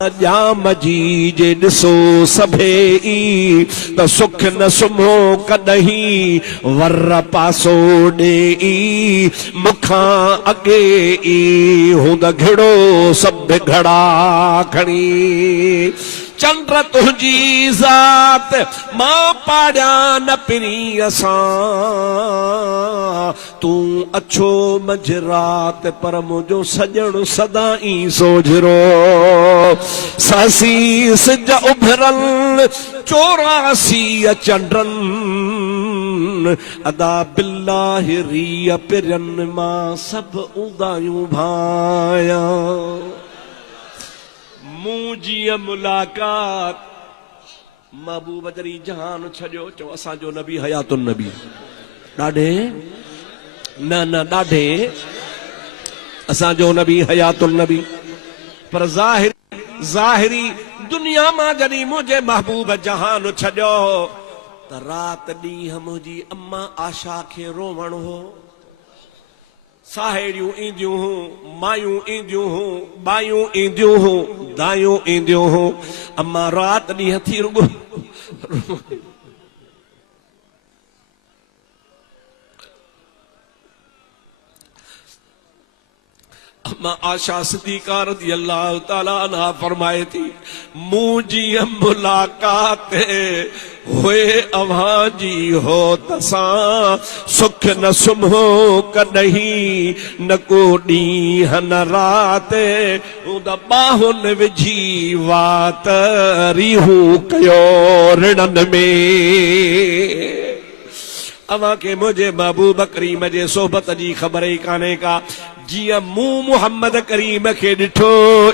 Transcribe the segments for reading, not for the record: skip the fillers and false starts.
जाम जी जे ॾिसो सभे ई त सुख न सुम्हो कॾहिं वर पासो ॾे मुखां अॻे ई हूंद घिड़ो सभु घड़ा खणी चंद्र तुंहिंजी ज़ात मां पाड़िया न पिरी असां तूं अछो मंझ रात पर मुंहिंजो सजण सदाई सोझरो सासी सिज उभरल 84 चंडन अदा बिल्लाहि रीअ पिरन मां सभु उदायूं भाया मुंहिंजी मुलाकात महबूब जरी जहान छॾियो चो असांजो नबी हयातुन नबी ॾाढे न ॾाढे असांजो नबी हयातुन नबी पर ज़ाहिरी दुनिया मां जॾहिं मुंहिंजे महबूब जहान छॾियो त रात ॾींहं मुंहिंजी अम्मा आशा खे रोवण हो साहेड़ियूं ईंदियूं हूं मायूं ईंदियूं हूं बायूं ईंदियूं हूं दायूं ईंदियूं हूं अम्मा रात ॾींहं थी रुगो अम्मा आशा सिद्दीक़ा रज़ियल्लाहु ताला अन्हा फरमाए थी मुंहिंजी मुलाकात हुए अव्हां जी हो तसां सुख न सुम्हो कॾहिं न को ॾींहं न रात हूंदा बाहुन विझी वात रीहूं कयो रिणन में अवां के मुझे महबूब करीम जे सोबत जी ख़बर ही काने का जिया मूं मोहम्मद करीम के ॾिठो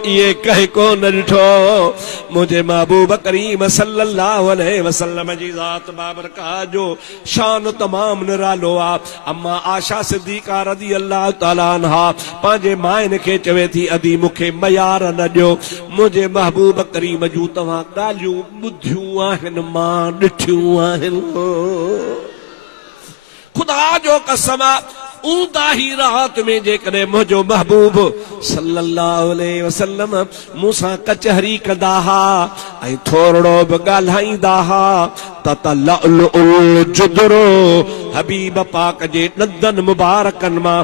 ये कह को न ॾिठो मुझे महबूब करीम सल्लल्लाहु अलैहि वसल्लम जी ज़ात बाबरकात जो शान तमाम निरालो आ अम्मा आशा सिद्दीक़ा रज़ियल्लाहु ताला अन्हा पंहिंजे माइन खे चवे थी अदी मूंखे मयार न ॾियो मुझे महबूब करीम जूं तव्हां ॻाल्हियूं ॿुधियूं आहिनि मां ॾिठियूं आहिनि खुदा जो कसम ऊंदा ही रात में जेकॾहिं मुंहिंजो महबूब सल्लल्लाहु अलैहि वसल्लम मूंसां कचहरी कंदा हा ऐं थोरो बि ॻाल्हाईंदा हा ततलअलुल जुदरो हबीब पाक जे ॾंदनि मुबारकनि मां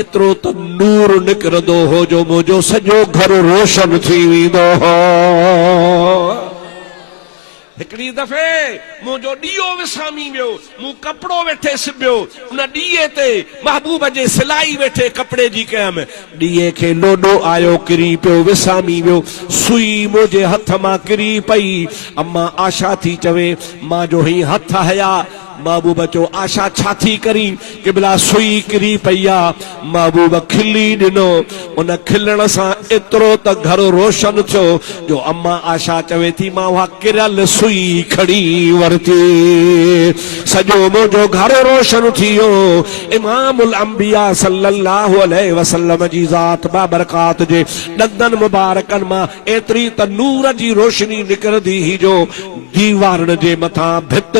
एतिरो त नूर निकिरंदो हो जो मुंहिंजो सॼो घर रोशन थी वेंदो हो हिकड़ी दफ़े मुंहिंजो ॾीओ विसामी वियो मूं कपिड़ो वेठे सिबियो उन ॾीए ते महबूब जे सिलाई वेठे कपिड़े जी कयमि ॾीए खे लोॾो आयो किरी पियो विसामी वियो सुई मुंहिंजे हथ मां किरी पई अम्मा आशा थी चवे मां जो ही हथ हया महबूब चो आशा छा थी करी किबला सुई किरी पई आ महबूब खिली ॾिनो उन खिलण सां एतिरो त घर रोशन थियो जो अम्मा आशा चवे थी मां उहा किरल सुई खणी वरती सॼो मुंहिंजो घर रोशन थी वियो इमामुल अंबिया सल्लल्लाहु अलैहि वसल्लम जी ज़ात बाबरकात जे ॾंदनि मुबारकनि मां एतिरी त नूर जी रोशनी निकिरंदी ही जो दीवारनि जे मथां भित